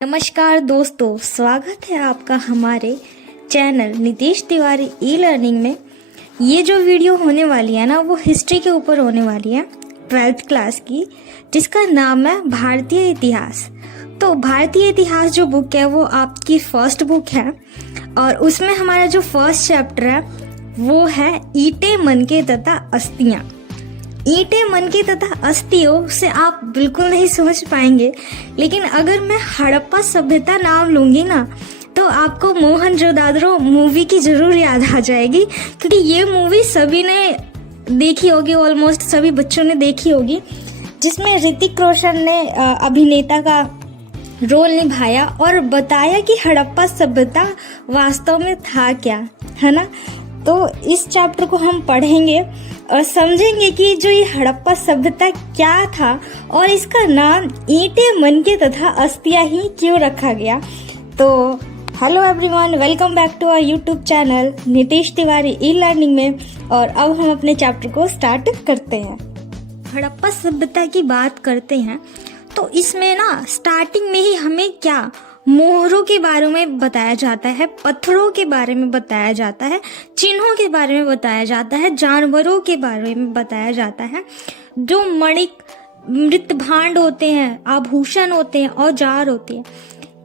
नमस्कार दोस्तों, स्वागत है आपका हमारे channel Nitish Tiwari e learning में। ये जो वीडियो होने वाली है ना, वो हिस्ट्री के ऊपर होने वाली है, 12th क्लास की, जिसका नाम है भारतीय इतिहास। तो भारतीय इतिहास जो बुक है वो आपकी फर्स्ट बुक है और उसमें हमारा जो फर्स्ट चैप्टर है वो है ईंटें, मनके तथा अस्थियां। ईंटें, मनके तथा अस्थियों से आप बिल्कुल नहीं समझ पाएंगे, लेकिन अगर मैं हड़प्पा सभ्यता नाम लूंगी ना तो आपको मोहनजोदाड़ो मूवी की जरूर याद आ जाएगी, क्योंकि ये मूवी सभी ने देखी होगी, ऑलमोस्ट सभी बच्चों ने देखी होगी, जिसमें ऋतिक रोशन ने अभिनेता का रोल निभाया और बताया कि हड़प्पा सभ्यता वास्तव में था क्या, है ना। तो इस चैप्टर को हम पढ़ेंगे और समझेंगे कि जो ये हड़प्पा सभ्यता क्या था और इसका नाम ईंटें, मनके तथा अस्थियां ही क्यों रखा गया। तो hello everyone, welcome back to our YouTube channel Nitish Tiwari e learning में। और अब हम अपने चैप्टर को स्टार्ट करते हैं। हड़प्पा सभ्यता की बात करते हैं तो इसमें ना स्टार्टिंग में ही हमें क्या मोहरों के बारे में बताया जाता है, पत्थरों के बारे में बताया जाता है, चिन्हों के बारे में बताया जाता है, जानवरों के बारे में बताया जाता है, जो मणिक, मृत भांड होते हैं, आभूषण होते हैं, औजार होते हैं,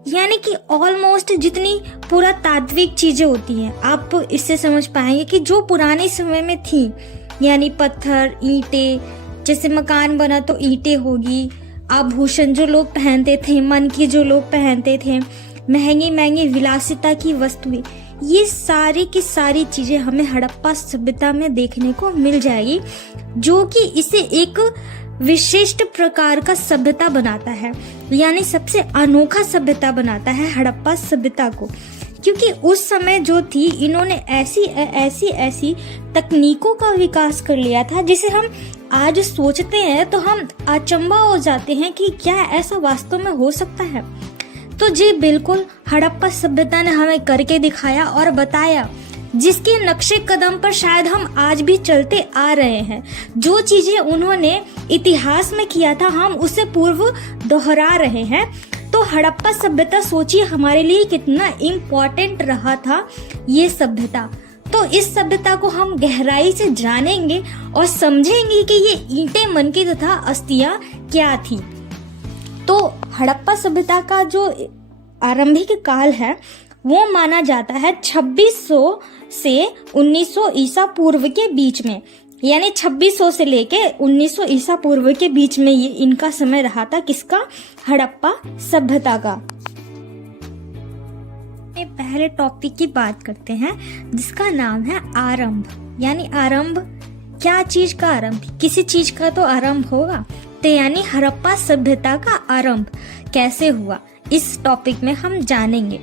यानी कि ऑलमोस्ट जितनी पुरातात्विक चीजें होती हैं आप इससे समझ पाएंगे कि जो पुराने समय में थी, यानी पत्थर, ईंटें, जैसे मकान बना तो ईंटें होगी, आभूषण जो लोग पहनते थे, मन की जो लोग पहनते थे, महंगी महंगी विलासिता की वस्तुएं, ये सारी की सारी चीजें हमें हड़प्पा सभ्यता में देखने को मिल जाएगी, जो कि इसे एक विशिष्ट प्रकार का सभ्यता बनाता है, यानी सबसे अनोखा सभ्यता बनाता है हड़प्पा सभ्यता को। क्योंकि उस समय जो थी, इन्होंने ऐसी तकनीकों का विकास कर लिया था जिसे हम आज सोचते हैं तो हम अचंभा हो जाते हैं कि क्या ऐसा वास्तव में हो सकता है। तो जी बिल्कुल, हड़प्पा सभ्यता ने हमें करके दिखाया और बताया, जिसके नक्शे कदम पर शायद हम आज भी चलते आ रहे हैं। जो चीजें उन्होंने इतिहास में किया था हम उसे पूर्व दोहरा रहे हैं। तो हड़प्पा सभ्यता सोचिए हमारे लिए कितना इम्पोर्टेंट रहा था ये सभ्यता। तो इस सभ्यता को हम गहराई से जानेंगे और समझेंगे कि ये ईंटें, मनके तथा अस्थियां क्या थी। तो हड़प्पा सभ्यता का जो आरंभिक काल है वो माना जाता है 2600 से 1900 ईसा पूर्व के बीच में, यानी 2600 से लेके 1900 ईसा पूर्व के बीच में ये इनका समय रहा था। किसका? हड़प्पा सभ्यता का। पहले टॉपिक की बात करते हैं जिसका नाम है आरंभ। यानी आरंभ, क्या चीज का आरंभ? किसी चीज का तो आरंभ होगा, तो यानी हड़प्पा सभ्यता का आरंभ कैसे हुआ, इस टॉपिक में हम जानेंगे।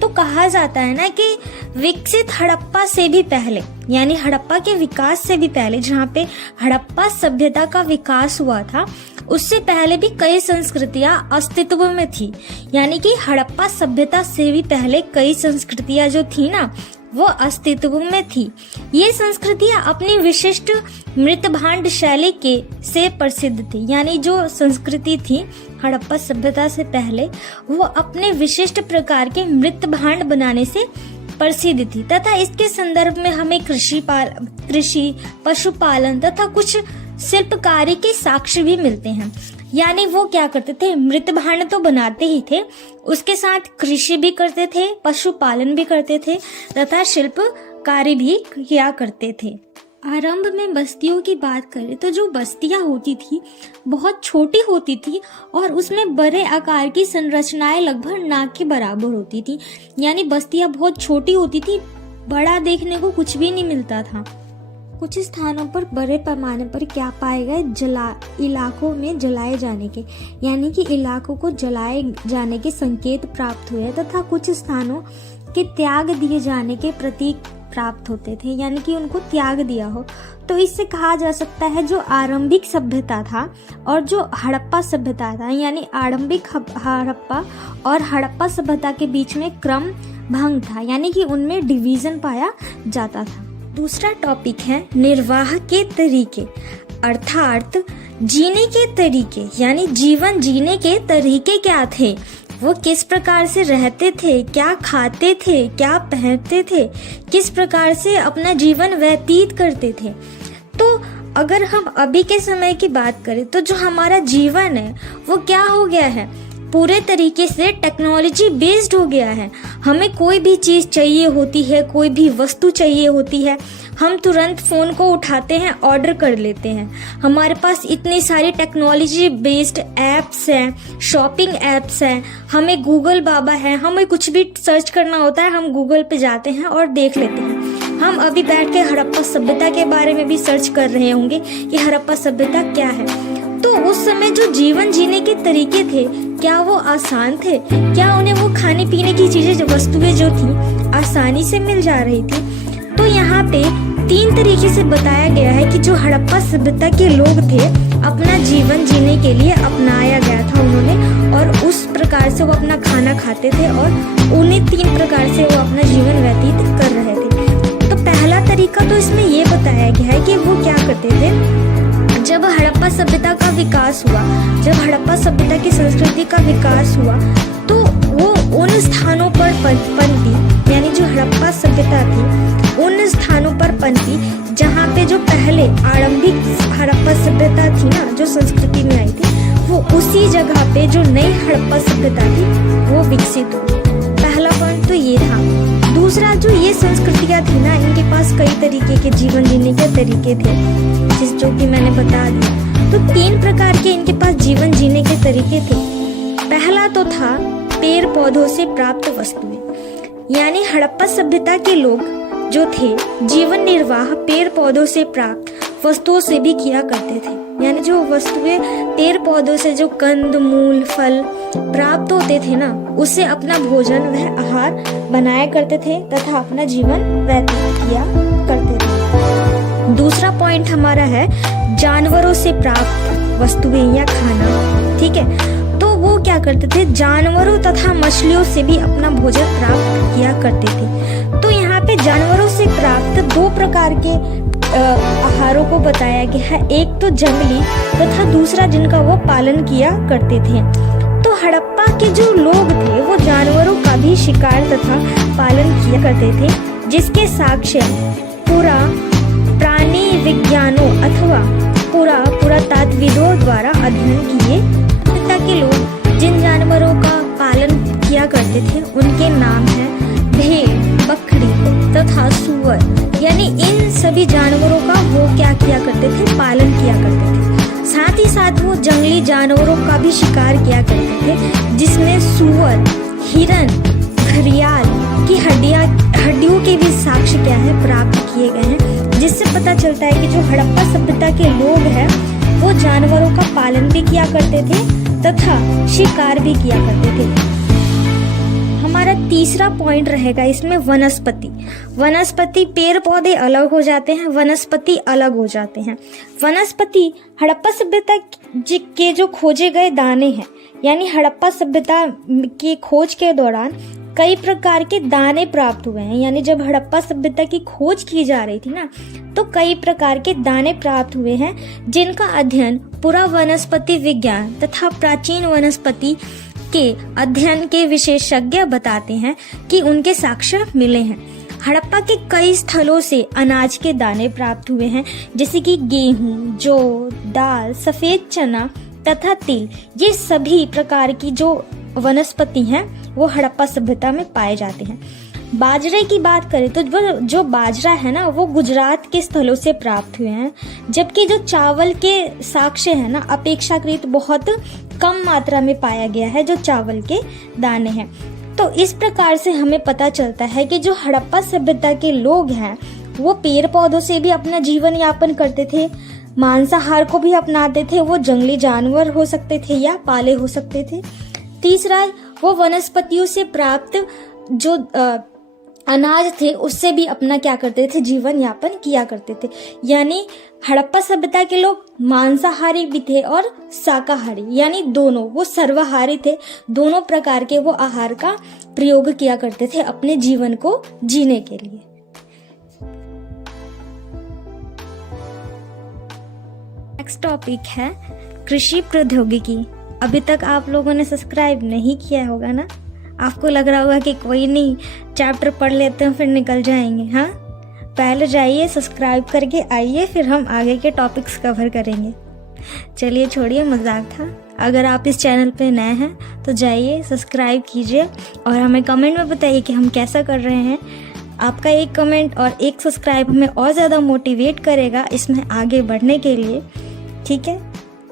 तो कहा जाता है ना कि विकसित हड़प्पा से भी पहले, यानी हड़प्पा के विकास से भी पहले, जहाँ पे हड़प्पा सभ्यता का विकास हुआ था उससे पहले भी कई संस्कृतियां अस्तित्व में थी। यानी कि हड़प्पा सभ्यता से भी पहले कई संस्कृतियां जो थी ना वो अस्तित्व में थी। ये संस्कृतियां अपनी विशिष्ट मृत भांड शैली के से प्रसिद्ध थी। यानी जो संस्कृति थी हड़प्पा सभ्यता से पहले वो अपने विशिष्ट प्रकार के मृत भांड बनाने से प्रसिद्ध थी, तथा इसके संदर्भ में हमें कृषि, पशुपालन तथा कुछ शिल्पकारी के साक्ष्य भी मिलते हैं। यानी वो क्या करते थे, मृत भांड तो बनाते ही थे, उसके साथ कृषि भी करते थे, पशुपालन भी करते थे तथा शिल्पकारी भी किया करते थे। आरंभ में बस्तियों की बात करें तो जो बस्तियां होती थी बहुत छोटी होती थी और उसमें बड़े आकार की संरचनाएं लगभग नाक के बराबर होती थी। यानी बस्तियां बहुत छोटी होती थी, बड़ा देखने को कुछ भी नहीं मिलता था। कुछ स्थानों पर बड़े पैमाने पर क्या पाए गए, इलाकों में जलाए जाने के, यानी कि इलाकों को जलाए जाने के संकेत प्राप्त हुए तथा कुछ स्थानों के त्याग दिए जाने के प्रतीक प्राप्त होते थे, यानी कि उनको त्याग दिया हो। तो इससे कहा जा सकता है जो आरंभिक सभ्यता था और जो हड़प्पा सभ्यता था, यानी आरंभिक हड़प्पा और हड़प्पा सभ्यता के बीच में क्रम भंग था, यानी कि उनमें डिवीजन पाया जाता था। दूसरा टॉपिक है निर्वाह के तरीके, अर्थात जीने के तरीके, यानी जीवन जीने के तरीके क्या थे वो किस प्रकार से रहते थे, क्या खाते थे, क्या पहनते थे, किस प्रकार से अपना जीवन व्यतीत करते थे। तो अगर हम अभी के समय की बात करें तो जो हमारा जीवन है वो क्या हो गया है, पूरे तरीके से टेक्नोलॉजी बेस्ड हो गया है। हमें कोई भी चीज़ चाहिए होती है, कोई भी वस्तु चाहिए होती है, हम तुरंत फ़ोन को उठाते हैं, ऑर्डर कर लेते हैं। हमारे पास इतनी सारी टेक्नोलॉजी बेस्ड ऐप्स हैं, शॉपिंग ऐप्स हैं, हमें गूगल बाबा है, हमें कुछ भी सर्च करना होता है हम गूगल पे जाते हैं और देख लेते हैं। हम अभी बैठ के हड़प्पा सभ्यता के बारे में भी सर्च कर रहे होंगे कि हड़प्पा सभ्यता क्या है। तो उस समय जो जीवन जीने के तरीके थे, क्या वो आसान थे? क्या उन्हें वो खाने पीने की चीजें, वस्तुएं जो थी आसानी से मिल जा रही थी? तो यहाँ पे 3 तरीके से बताया गया है कि जो हड़प्पा सभ्यता के लोग थे, अपना जीवन जीने के लिए अपनाया गया था उन्होंने, और उस प्रकार से वो अपना खाना खाते थे और उन्हें 3 प्रकार से वो अपना जीवन व्यतीत कर रहे थे। तो पहला तरीका तो इसमें ये बताया गया है कि वो क्या करते थे। जब हड़प्पा सभ्यता का विकास हुआ, जब हड़प्पा सभ्यता की संस्कृति का विकास हुआ, तो वो उन स्थानों पर पनपी, यानी जो हड़प्पा सभ्यता थी उन स्थानों पर पनपी जहाँ पे जो पहले आरंभिक हड़प्पा सभ्यता थी ना, जो संस्कृति में आई थी, वो उसी जगह पे जो नई हड़प्पा सभ्यता थी वो विकसित हुई। पहला पॉइंट तो ये था। दूसरा, जो ये संस्कृतियाँ थी ना, इनके पास कई तरीके के जीवन जीने के तरीके थे, जो कि मैंने बता दिया। तो 3 प्रकार के इनके पास जीवन जीने के तरीके थे। पहला तो था पेड़ पौधों से प्राप्त वस्तुएं, यानी हड़प्पा सभ्यता के लोग जो थे जीवन निर्वाह पेड़ पौधों से प्राप्त वस्तुओं से भी किया करते थे। यानी जो वस्तुएं पेड़ पौधों से, जो कंद मूल फल प्राप्त होते थे ना, उससे अपना भोजन वह आहार बनाया करते थे तथा अपना जीवन व्यतीत किया करते थे। दूसरा पॉइंट हमारा है जानवरों से प्राप्त वस्तुएं या खाना। ठीक है, तो वो क्या करते थे, जानवरों तथा मछलियों से भी अपना भोजन प्राप्त किया करते थे। तो यहाँ पे जानवरों से प्राप्त 2 प्रकार के आहारों को बताया गया है। एक तो जंगली तथा दूसरा जिनका वो पालन किया करते थे। तो हड़प्पा के जो लोग थे वो जानवरों का भी शिकार तथा पालन किया करते थे, जिसके साक्ष्य पूरा प्राणी विज्ञानों अथवा पुरातत्वविदों द्वारा अध्ययन किए। के लोग जिन जानवरों का पालन किया करते थे उनके नाम है भेड़, बकरी तथा सुअर। यानी इन सभी जानवरों का वो क्या किया करते थे, पालन किया करते थे। साथ ही साथ वो जंगली जानवरों का भी शिकार किया करते थे, जिसमें सुअर, हिरन, घड़ियाल की हड्डियों के भी साक्ष्य क्या है प्राप्त किए गए हैं, जिससे पता चलता है कि जो हड़प्पा सभ्यता के लोग हैं वो जानवरों का पालन भी किया करते थे तथा शिकार भी किया करते थे। हमारा तीसरा पॉइंट रहेगा इसमें वनस्पति। वनस्पति, पेड़ पौधे अलग हो जाते हैं, वनस्पति अलग हो जाते हैं। वनस्पति हड़प्पा सभ्यता के जो खोजे गए दाने हैं, यानी हड़प्पा सभ्यता की खोज के दौरान कई प्रकार के दाने प्राप्त हुए हैं। यानी जब हड़प्पा सभ्यता की खोज की जा रही थी ना, तो कई प्रकार के दाने प्राप्त हुए हैं, जिनका अध्ययन पूरा वनस्पति विज्ञान तथा प्राचीन वनस्पति के अध्ययन के विशेषज्ञ बताते हैं कि उनके साक्ष्य मिले हैं। हड़प्पा के कई स्थलों से अनाज के दाने प्राप्त हुए हैं, जैसे कि गेहूं, जौ, दाल, सफेद चना तथा तिल। ये सभी प्रकार की जो वनस्पति हैं वो हड़प्पा सभ्यता में पाए जाते हैं। बाजरे की बात करें तो जो बाजरा है ना, वो गुजरात के स्थलों से प्राप्त हुए हैं, जबकि जो चावल के साक्ष्य है ना, अपेक्षाकृत बहुत कम मात्रा में पाया गया है जो चावल के दाने हैं। तो इस प्रकार से हमें पता चलता है कि जो हड़प्पा सभ्यता के लोग हैं वो पेड़ पौधों से भी अपना जीवन यापन करते थे, मांसाहार को भी अपनाते थे, वो जंगली जानवर हो सकते थे या पाले हो सकते थे। तीसरा, वो वनस्पतियों से प्राप्त जो अनाज थे उससे भी अपना क्या करते थे, जीवन यापन किया करते थे। यानी हड़प्पा सभ्यता के लोग मांसाहारी भी थे और शाकाहारी, यानी दोनों, वो सर्वाहारी थे। दोनों प्रकार के वो आहार का प्रयोग किया करते थे अपने जीवन को जीने के लिए। नेक्स्ट टॉपिक है कृषि प्रौद्योगिकी अभी तक आप लोगों ने सब्सक्राइब नहीं किया होगा ना। आपको लग रहा होगा कि कोई नहीं, चैप्टर पढ़ लेते हैं फिर निकल जाएंगे। हाँ, पहले जाइए सब्सक्राइब करके आइए, फिर हम आगे के टॉपिक्स कवर करेंगे। चलिए छोड़िए, मजाक था। अगर आप इस चैनल पे नए हैं तो जाइए सब्सक्राइब कीजिए और हमें कमेंट में बताइए कि हम कैसा कर रहे हैं। आपका एक कमेंट और एक सब्सक्राइब हमें और ज़्यादा मोटिवेट करेगा इसमें आगे बढ़ने के लिए। ठीक है,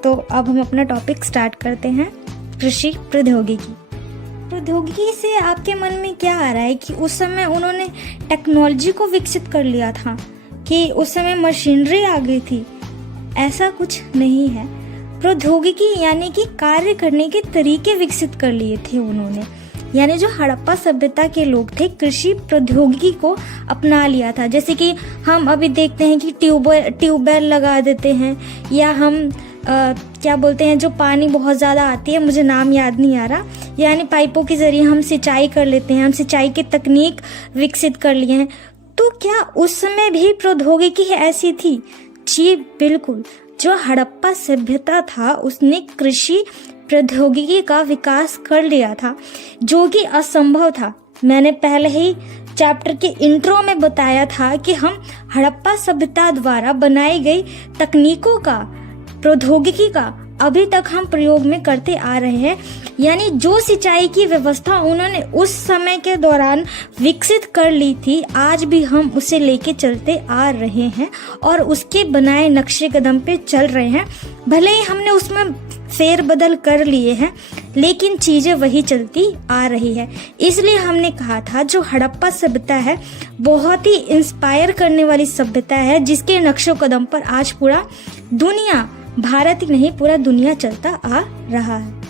तो अब हम अपना टॉपिक स्टार्ट करते हैं। कृषि प्रौद्योगिकी। प्रौद्योगिकी से आपके मन में क्या आ रहा है कि उस समय उन्होंने टेक्नोलॉजी को विकसित कर लिया था, कि उस समय मशीनरी आ गई थी? ऐसा कुछ नहीं है। प्रौद्योगिकी यानी कि कार्य करने के तरीके विकसित कर लिए थे उन्होंने। यानी जो हड़प्पा सभ्यता के लोग थे, कृषि प्रौद्योगिकी को अपना लिया था। जैसे कि हम अभी देखते हैं कि ट्यूबवेल लगा देते हैं, या हम क्या बोलते हैं, जो पानी बहुत ज़्यादा आती है, मुझे नाम याद नहीं आ रहा, यानी पाइपों के ज़रिए हम सिंचाई कर लेते हैं। हम सिंचाई की तकनीक विकसित कर लिए हैं। तो क्या उस समय भी प्रौद्योगिकी ऐसी थी? जी बिल्कुल। जो हड़प्पा सभ्यता था उसने कृषि प्रौद्योगिकी का विकास कर लिया था, जो कि असंभव था। मैंने पहले ही चैप्टर के इंट्रो में बताया था कि हम हड़प्पा सभ्यता द्वारा बनाई गई तकनीकों का, प्रौद्योगिकी का अभी तक हम प्रयोग में करते आ रहे हैं। यानी जो सिंचाई की व्यवस्था उन्होंने उस समय के दौरान विकसित कर ली थी, आज भी हम उसे लेके चलते आ रहे हैं और उसके बनाए नक्शे कदम पे चल रहे हैं। भले ही हमने उसमें फेर बदल कर लिए हैं, लेकिन चीजें वही चलती आ रही है। इसलिए हमने कहा था जो हड़प्पा सभ्यता है बहुत ही इंस्पायर करने वाली सभ्यता है, जिसके नक्शो कदम पर आज पूरा दुनिया, भारत ही नहीं पूरा दुनिया चलता आ रहा है।